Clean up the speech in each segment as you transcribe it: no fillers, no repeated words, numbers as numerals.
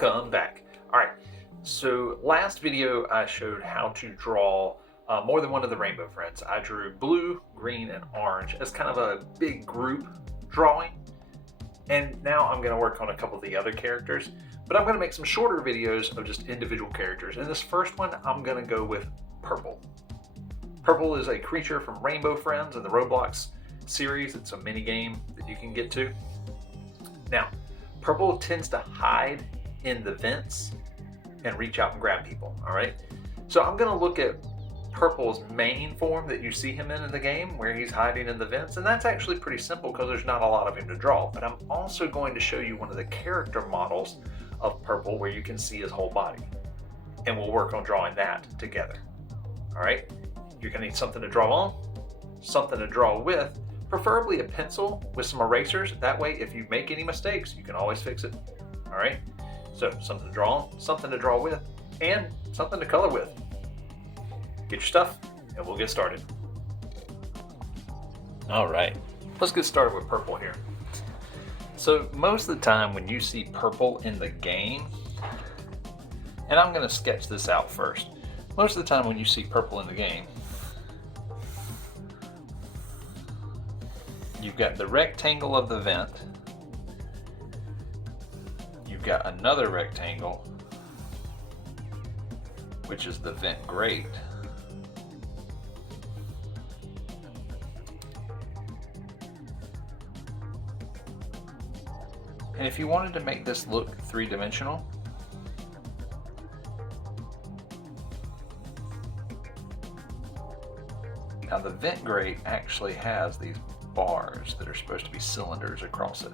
welcome back. All right, so last video I showed how to draw more than one of the rainbow friends. I drew blue, green, and orange as kind of a big group drawing. And now I'm gonna work on a couple of the other characters, but I'm gonna make some shorter videos of just individual characters. And this first one, I'm gonna go with Purple. Purple is a creature from Rainbow Friends in the Roblox series. It's a mini game that you can get to. Now, Purple tends to hide in the vents and reach out and grab people, all right? So I'm gonna look at Purple's main form that you see him in the game, where he's hiding in the vents, and that's actually pretty simple because there's not a lot of him to draw. But I'm also going to show you one of the character models of Purple where you can see his whole body. And we'll work on drawing that together, all right? You're gonna need something to draw on, something to draw with, preferably a pencil with some erasers. That way, if you make any mistakes, you can always fix it, all right? So something to draw on, something to draw with, and something to color with. Get your stuff, and we'll get started. All right, let's get started with Purple here. So most of the time when you see Purple in the game, and I'm gonna sketch this out first. Most of the time when you see Purple in the game, you've got the rectangle of the vent, you've got another rectangle, which is the vent grate, and if you wanted to make this look three-dimensional, now the vent grate actually has these bars that are supposed to be cylinders across it.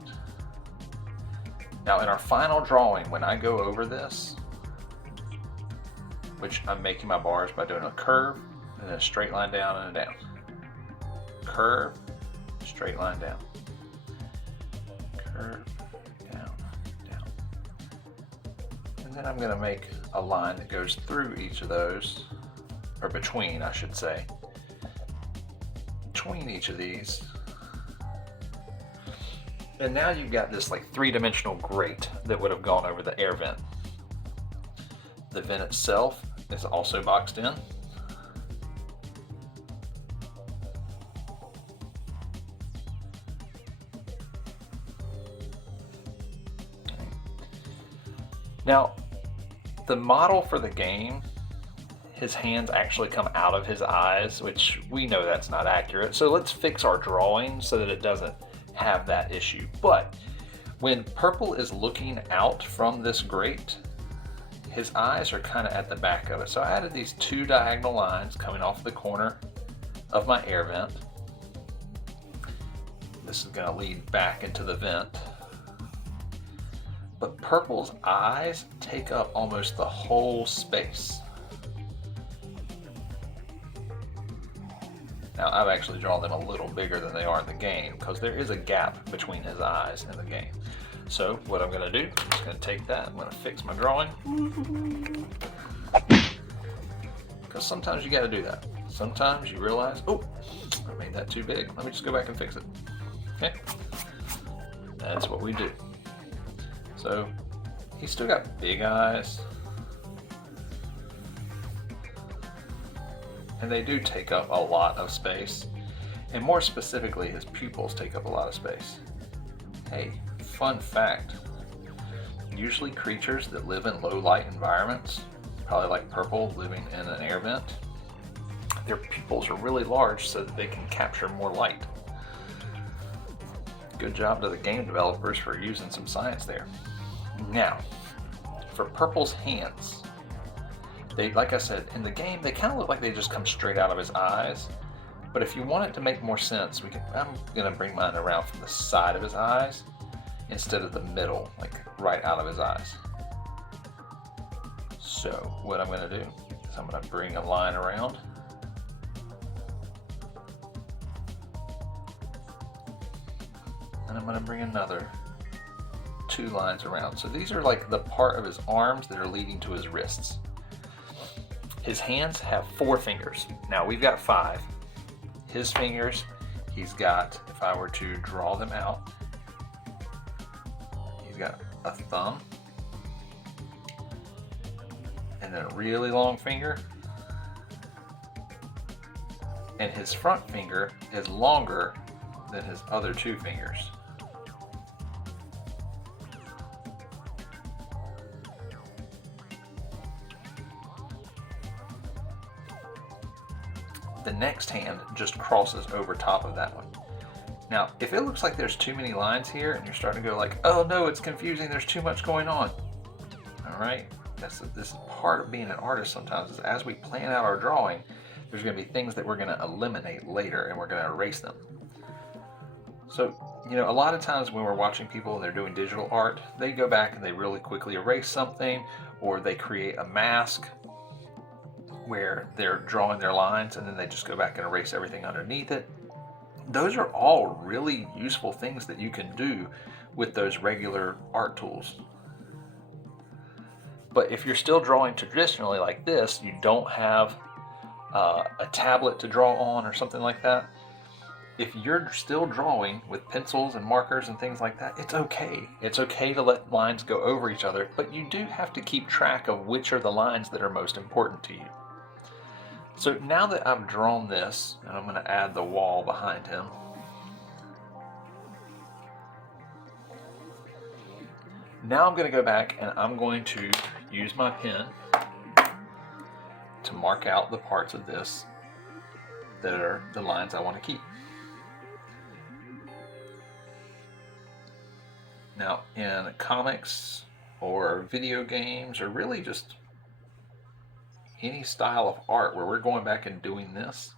Now in our final drawing, when I go over this, which I'm making my bars by doing a curve and then a straight line down and a down. Curve, straight line down. Curve, down, down. And then I'm gonna make a line that goes through each of those, or between, I should say. Between each of these. And now you've got this like three-dimensional grate that would have gone over the air vent. The vent itself is also boxed in. Now, the model for the game, his hands actually come out of his eyes, which we know that's not accurate. So let's fix our drawing so that it doesn't have that issue. But when Purple is looking out from this grate, his eyes are kind of at the back of it. So I added these two diagonal lines coming off the corner of my air vent. This is going to lead back into the vent. But Purple's eyes take up almost the whole space. Now I've actually drawn them a little bigger than they are in the game because there is a gap between his eyes in the game. So what I'm gonna do, I'm just gonna take that, I'm gonna fix my drawing. Because sometimes you gotta do that. Sometimes you realize, oh, I made that too big. Let me just go back and fix it. Okay, that's what we do. So he's still got big eyes. And they do take up a lot of space, and more specifically his pupils take up a lot of space. Hey, fun fact, usually creatures that live in low light environments, probably like Purple living in an air vent, their pupils are really large so that they can capture more light. Good job to the game developers for using some science there. Now, for Purple's hands, they, like I said, in the game, they kind of look like they just come straight out of his eyes. But if you want it to make more sense, I'm gonna bring mine around from the side of his eyes instead of the middle, like right out of his eyes. So what I'm gonna do is I'm gonna bring a line around. And I'm gonna bring another two lines around. So these are like the part of his arms that are leading to his wrists. His hands have 4 fingers. Now we've got 5. His fingers, he's got, if I were to draw them out, he's got a thumb, and then a really long finger, and his front finger is longer than his other two fingers. The next hand just crosses over top of that one. Now, if it looks like there's too many lines here and you're starting to go like, oh no, it's confusing, there's too much going on. All right, this is part of being an artist sometimes, is as we plan out our drawing, there's gonna be things that we're gonna eliminate later and we're gonna erase them. So, you know, a lot of times when we're watching people and they're doing digital art, they go back and they really quickly erase something, or they create a mask where they're drawing their lines and then they just go back and erase everything underneath it. Those are all really useful things that you can do with those regular art tools. But if you're still drawing traditionally like this, you don't have a tablet to draw on or something like that, if you're still drawing with pencils and markers and things like that, it's okay. It's okay to let lines go over each other, but you do have to keep track of which are the lines that are most important to you. So now that I've drawn this, and I'm going to add the wall behind him, now I'm going to go back and I'm going to use my pen to mark out the parts of this that are the lines I want to keep. Now, in comics or video games, or really just any style of art where we're going back and doing this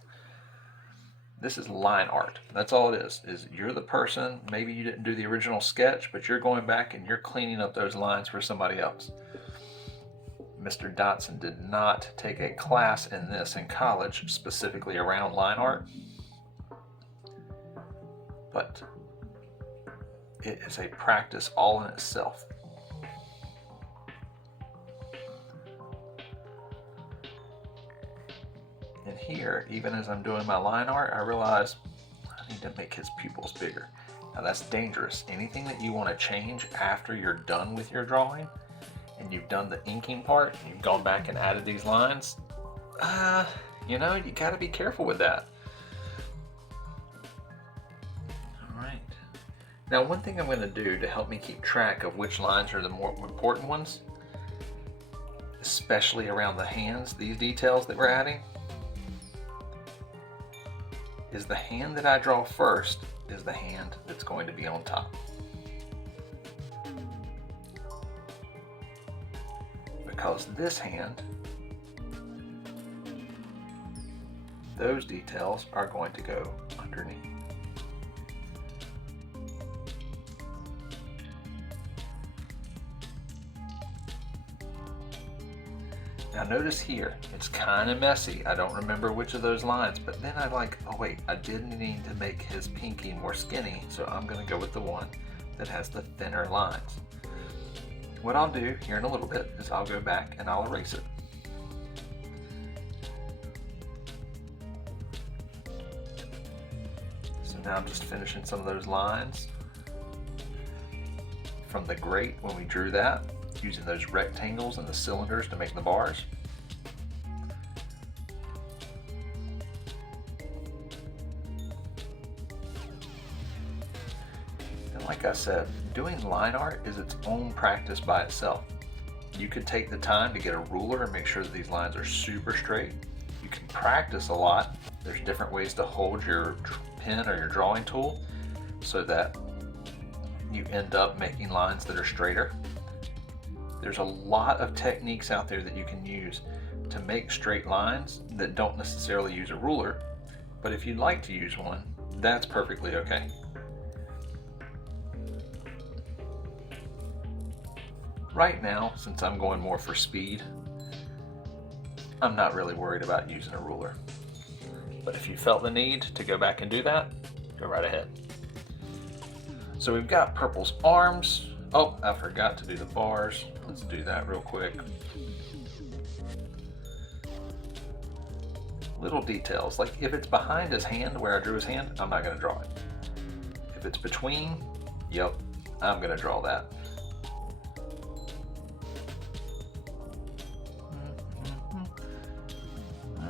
is line art. That's all it is you're the person, maybe you didn't do the original sketch, but you're going back and you're cleaning up those lines for somebody else. Mr. Dodson did not take a class in this in college specifically around line art, but it is a practice all in itself. And here, even as I'm doing my line art, I realize I need to make his pupils bigger. Now that's dangerous. Anything that you want to change after you're done with your drawing and you've done the inking part, and you've gone back and added these lines, you know, you got to be careful with that. All right. Now, one thing I'm going to do to help me keep track of which lines are the more important ones, especially around the hands, these details that we're adding, is the hand that I draw first is the hand that's going to be on top. Because this hand, those details are going to go underneath. Now notice here, it's kind of messy. I don't remember which of those lines, but then I'm like, oh wait, I did need to make his pinky more skinny, so I'm going to go with the one that has the thinner lines. What I'll do here in a little bit is I'll go back and I'll erase it. So now I'm just finishing some of those lines from the grate when we drew that, using those rectangles and the cylinders to make the bars. And like I said, doing line art is its own practice by itself. You could take the time to get a ruler and make sure that these lines are super straight. You can practice a lot. There's different ways to hold your pen or your drawing tool so that you end up making lines that are straighter. There's a lot of techniques out there that you can use to make straight lines that don't necessarily use a ruler, but if you'd like to use one, that's perfectly okay. Right now, since I'm going more for speed, I'm not really worried about using a ruler. But if you felt the need to go back and do that, go right ahead. So we've got Purple's arms. Oh, I forgot to do the bars. Let's do that real quick. Little details, like if it's behind his hand where I drew his hand, I'm not gonna draw it. If it's between, yep, I'm gonna draw that.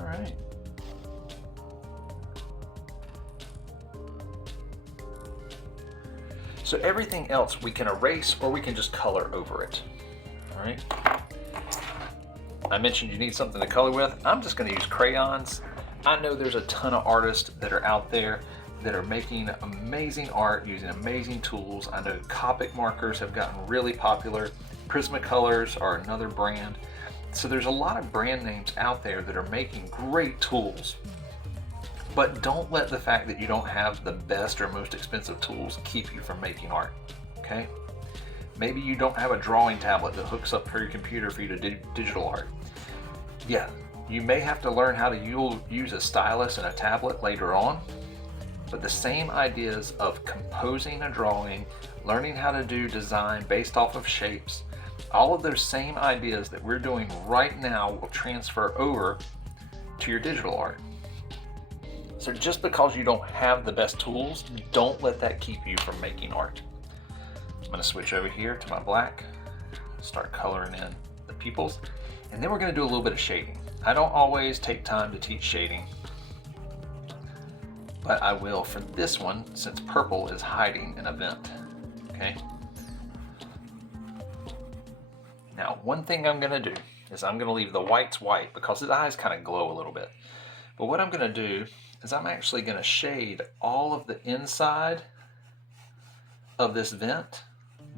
right. So everything else we can erase or we can just color over it. All right. I mentioned you need something to color with. I'm just going to use crayons. I know there's a ton of artists that are out there that are making amazing art using amazing tools. I know Copic markers have gotten really popular. Prismacolors are another brand. So there's a lot of brand names out there that are making great tools. But don't let the fact that you don't have the best or most expensive tools keep you from making art, okay? Maybe you don't have a drawing tablet that hooks up to your computer for you to do digital art. Yeah, you may have to learn how to use a stylus and a tablet later on, but the same ideas of composing a drawing, learning how to do design based off of shapes, all of those same ideas that we're doing right now will transfer over to your digital art. So just because you don't have the best tools, don't let that keep you from making art. I'm going to switch over here to my black, start coloring in the pupils, and then we're going to do a little bit of shading. I don't always take time to teach shading, but I will for this one since purple is hiding an event. Okay. Now, one thing I'm going to do is I'm going to leave the whites white because his eyes kind of glow a little bit. But what I'm going to do is I'm actually going to shade all of the inside of this vent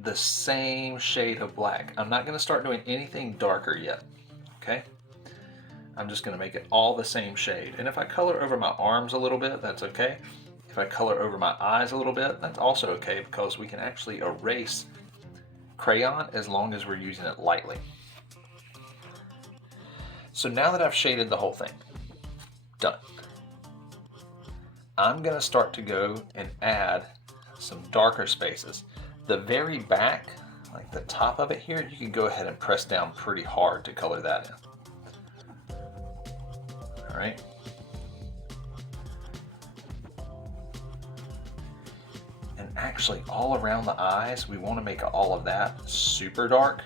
the same shade of black. I'm not going to start doing anything darker yet, okay? I'm just going to make it all the same shade. And if I color over my arms a little bit, that's okay. If I color over my eyes a little bit, that's also okay because we can actually erase crayon as long as we're using it lightly. So now that I've shaded the whole thing, done. I'm going to start to go and add some darker spaces. The very back, like the top of it here, you can go ahead and press down pretty hard to color that in. All right. And actually all around the eyes, we want to make all of that super dark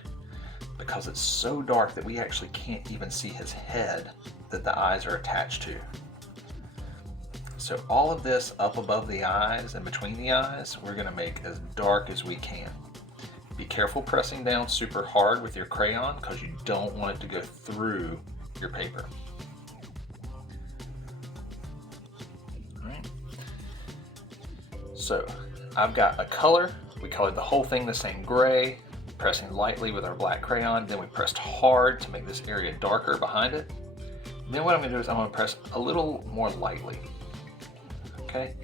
because it's so dark that we actually can't even see his head that the eyes are attached to. So all of this up above the eyes and between the eyes, we're going to make as dark as we can. Be careful pressing down super hard with your crayon because you don't want it to go through your paper. All right. So I've got a color. We colored the whole thing the same gray, pressing lightly with our black crayon. Then we pressed hard to make this area darker behind it. And then what I'm going to do is I'm going to press a little more lightly. Okay,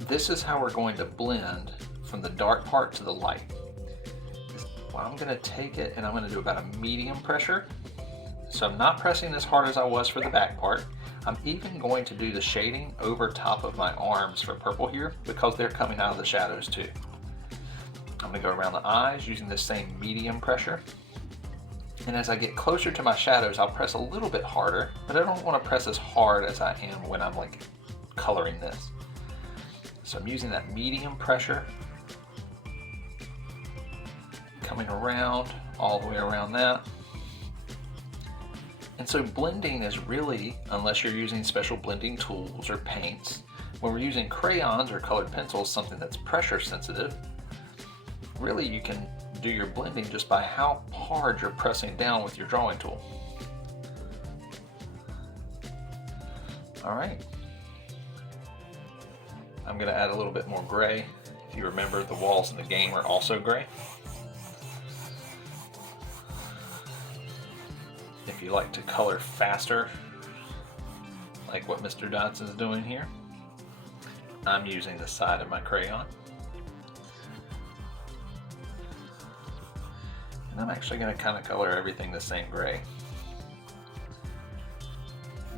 this is how we're going to blend from the dark part to the light. Well, I'm going to take it and I'm going to do about a medium pressure. So I'm not pressing as hard as I was for the back part. I'm even going to do the shading over top of my arms for purple here because they're coming out of the shadows too. I'm going to go around the eyes using the same medium pressure. And as I get closer to my shadows, I'll press a little bit harder, but I don't want to press as hard as I am when I'm like coloring this. So I'm using that medium pressure, coming around, all the way around that. And so blending is really, unless you're using special blending tools or paints, when we're using crayons or colored pencils, something that's pressure sensitive, really you can do your blending just by how hard you're pressing down with your drawing tool. All right. I'm going to add a little bit more gray. If you remember, the walls in the game are also gray. If you like to color faster, like what Mr. Dodson's doing here, I'm using the side of my crayon. And I'm actually going to kind of color everything the same gray.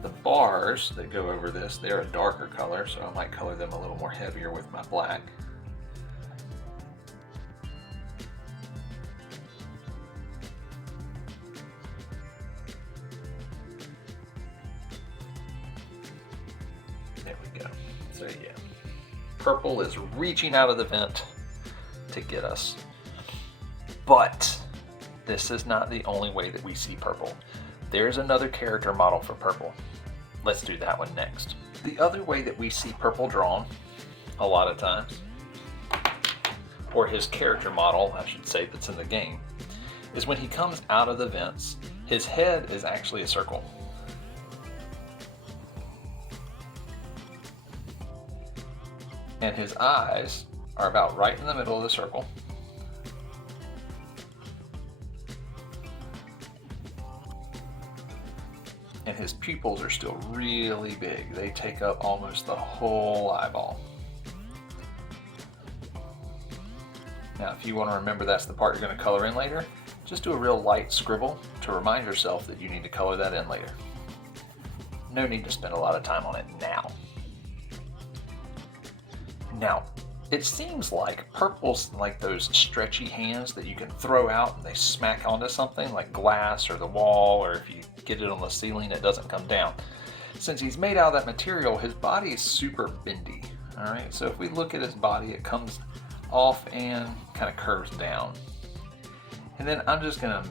The bars that go over this, they're a darker color, so I might color them a little more heavier with my black. There we go. So yeah, purple is reaching out of the vent to get us. But this is not the only way that we see purple. There's another character model for purple. let's do that one next. The other way that we see Purple drawn a lot of times, or his character model, I should say, that's in the game, is when he comes out of the vents, his head is actually a circle. And his eyes are about right in the middle of the circle. And his pupils are still really big. They take up almost the whole eyeball. Now, if you want to remember that's the part you're going to color in later, just do a real light scribble to remind yourself that you need to color that in later. No need to spend a lot of time on it now. Now, it seems like purple's like those stretchy hands that you can throw out and they smack onto something like glass or the wall, or if you get it on the ceiling, it doesn't come down. Since he's made out of that material, his body is super bendy. All right, so if we look at his body, it comes off and kind of curves down. And then I'm just gonna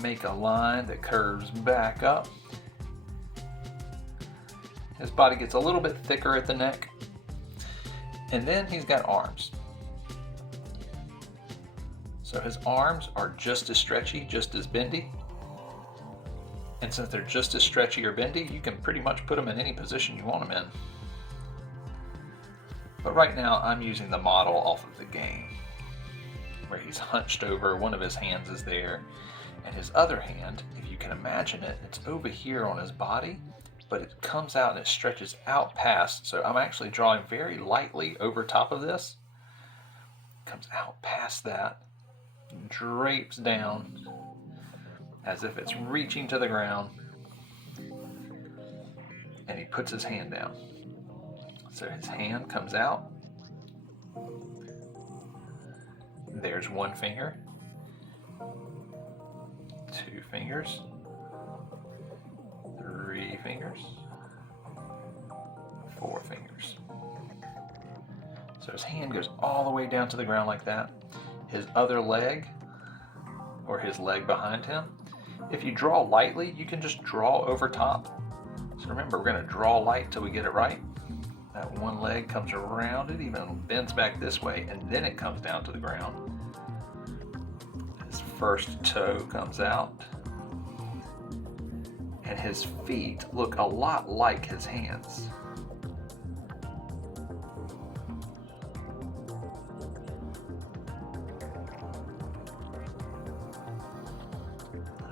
make a line that curves back up. His body gets a little bit thicker at the neck. And then he's got arms. So his arms are just as stretchy, just as bendy. And since they're just as stretchy or bendy, you can pretty much put them in any position you want them in. But right now I'm using the model off of the game, where he's hunched over, one of his hands is there, and his other hand, if you can imagine it, it's over here on his body, but it comes out and it stretches out past. So I'm actually drawing very lightly over top of this. Comes out past that, drapes down as if it's reaching to the ground, and he puts his hand down. So his hand comes out. There's one finger, 2 fingers, 3 fingers, 4 fingers. So his hand goes all the way down to the ground like that. His other leg, or his leg behind him, if you draw lightly, you can just draw over top. So remember, we're going to draw light till we get it right. That one leg comes around, it even bends back this way, and then it comes down to the ground. His first toe comes out. And his feet look a lot like his hands.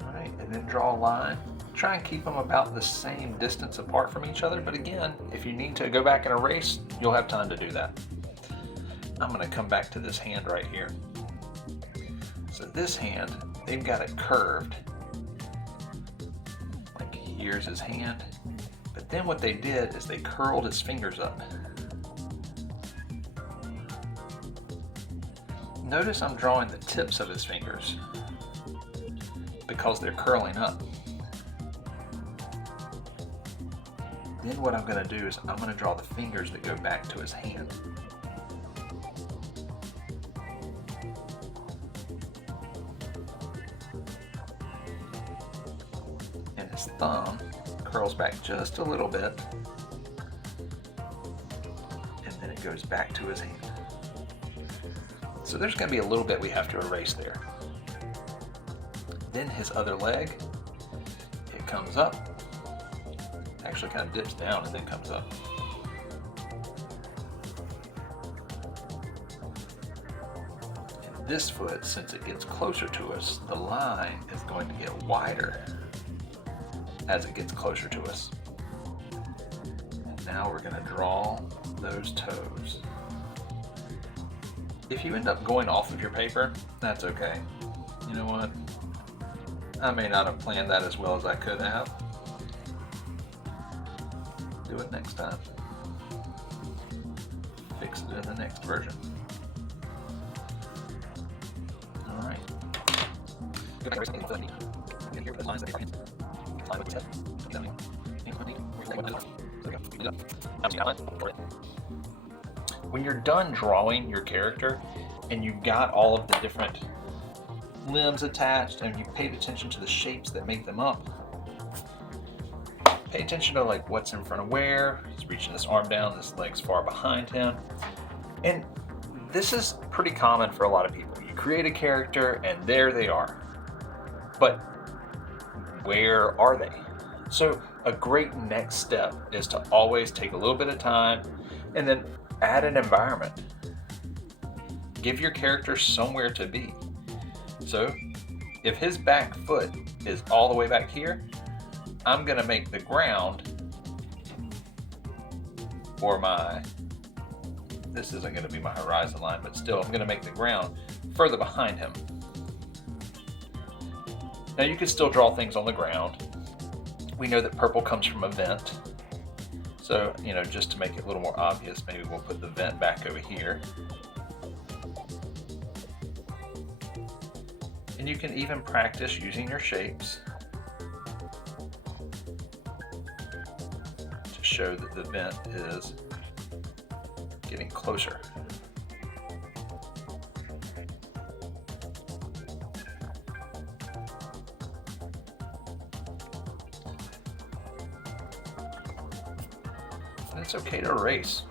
All right, and then draw a line. Try and keep them about the same distance apart from each other, but again, if you need to go back and erase, you'll have time to do that. I'm going to come back to this hand right here. So this hand, they've got it curved. Like here's his hand, but then what they did is they curled his fingers up. Notice I'm drawing the tips of his fingers because they're curling up. Then what I'm going to do is I'm going to draw the fingers that go back to his hand. And his thumb curls back just a little bit. And then it goes back to his hand. So there's going to be a little bit we have to erase there. Then his other leg, it comes up. Actually kind of dips down and then comes up. And this foot, since it gets closer to us, the line is going to get wider as it gets closer to us. And now we're going to draw those toes. If you end up going off of your paper, that's okay. You know what? I may not have planned that as well as I could have. Do it next time. Fix it in the next version. All right. When you're done drawing your character and you've got all of the different limbs attached and you've paid attention to the shapes that make them up, Pay attention to like what's in front of where. He's reaching this arm down, this leg's far behind him. And this is pretty common for a lot of people. You create a character and there they are. But where are they? So a great next step is to always take a little bit of time and then add an environment. Give your character somewhere to be. So if his back foot is all the way back here, I'm gonna make the ground, or this isn't gonna be my horizon line, but still I'm gonna make the ground further behind him. Now you can still draw things on the ground. We know that purple comes from a vent. So, just to make it a little more obvious, maybe we'll put the vent back over here. And you can even practice using your shapes to show that the vent is getting closer. And it's okay to erase.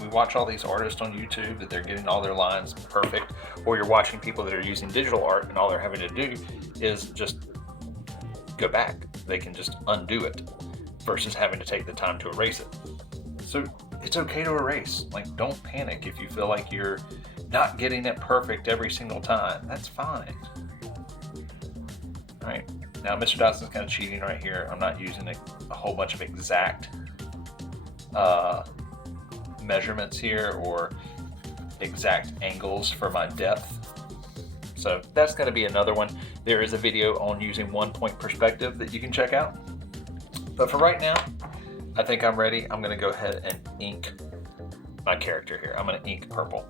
We watch all these artists on YouTube that they're getting all their lines perfect, or you're watching people that are using digital art and all they're having to do is just go back. They can just undo it versus having to take the time to erase it. So it's okay to erase. Don't panic if you feel like you're not getting it perfect every single time. That's fine. All right, now Mr. Dodson's kind of cheating right here. I'm not using a whole bunch of exact measurements here or exact angles for my depth. So that's going to be another one. There is a video on using 1-point perspective that you can check out. But for right now, I think I'm ready. I'm going to go ahead and ink my character here. I'm going to ink purple.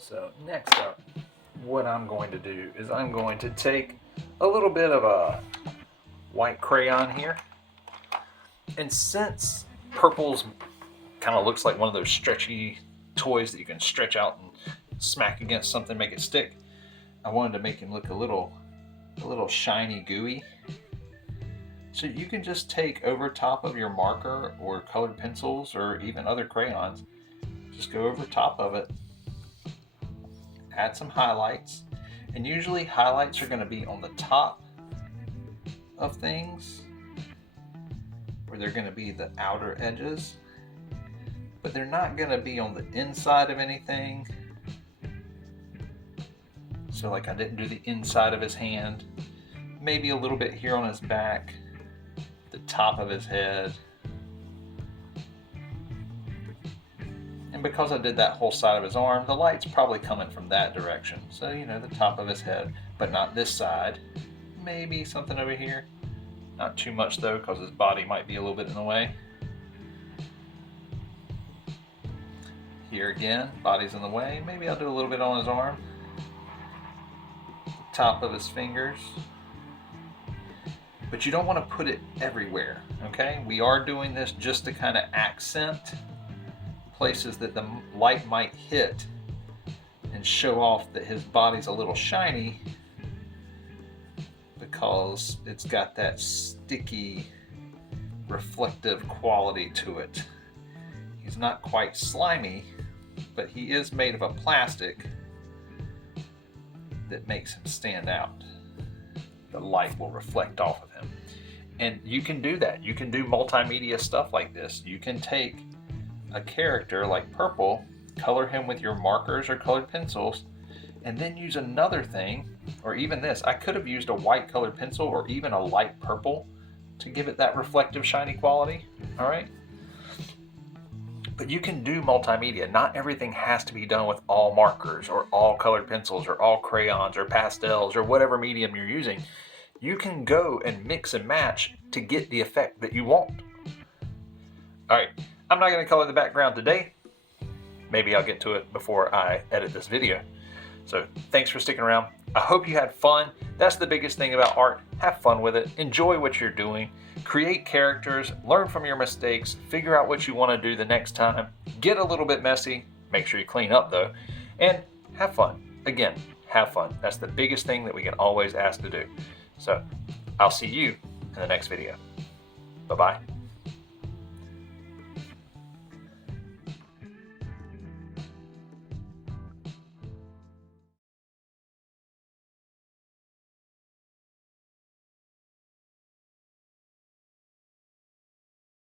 So next up, what I'm going to do is I'm going to take a little bit of a white crayon here. And since purple's kind of looks like one of those stretchy toys that you can stretch out and smack against something, make it stick, I wanted to make him look a little shiny, gooey. So you can just take over top of your marker or colored pencils or even other crayons, just go over top of it, add some highlights, and usually highlights are going to be on the top of things where they're going to be the outer edges, but they're not going to be on the inside of anything. So like I didn't do the inside of his hand, maybe a little bit here on his back, the top of his head. And because I did that whole side of his arm, the light's probably coming from that direction. So, the top of his head, but not this side. Maybe something over here. Not too much though, because his body might be a little bit in the way. Here again, body's in the way. Maybe I'll do a little bit on his arm. Top of his fingers. But you don't want to put it everywhere, okay? We are doing this just to kind of accent places that the light might hit and show off that his body's a little shiny because it's got that sticky, reflective quality to it. He's not quite slimy, but he is made of a plastic that makes him stand out. The light will reflect off of him. And you can do that. You can do multimedia stuff like this. You can take a character like purple color him with your markers or colored pencils, and then use another thing, or even this. I could have used a white colored pencil or even a light purple to give it that reflective shiny quality, all right? But you can do multimedia. Not everything has to be done with all markers or all colored pencils or all crayons or pastels or whatever medium you're using. You can go and mix and match to get the effect that you want. All right, I'm not going to color the background today. Maybe I'll get to it before I edit this video. So thanks for sticking around. I hope you had fun. That's the biggest thing about art. Have fun with it. Enjoy what you're doing. Create characters. Learn from your mistakes. Figure out what you want to do the next time. Get a little bit messy. Make sure you clean up though. And have fun. Again, have fun. That's the biggest thing that we can always ask to do. So I'll see you in the next video. Bye-bye.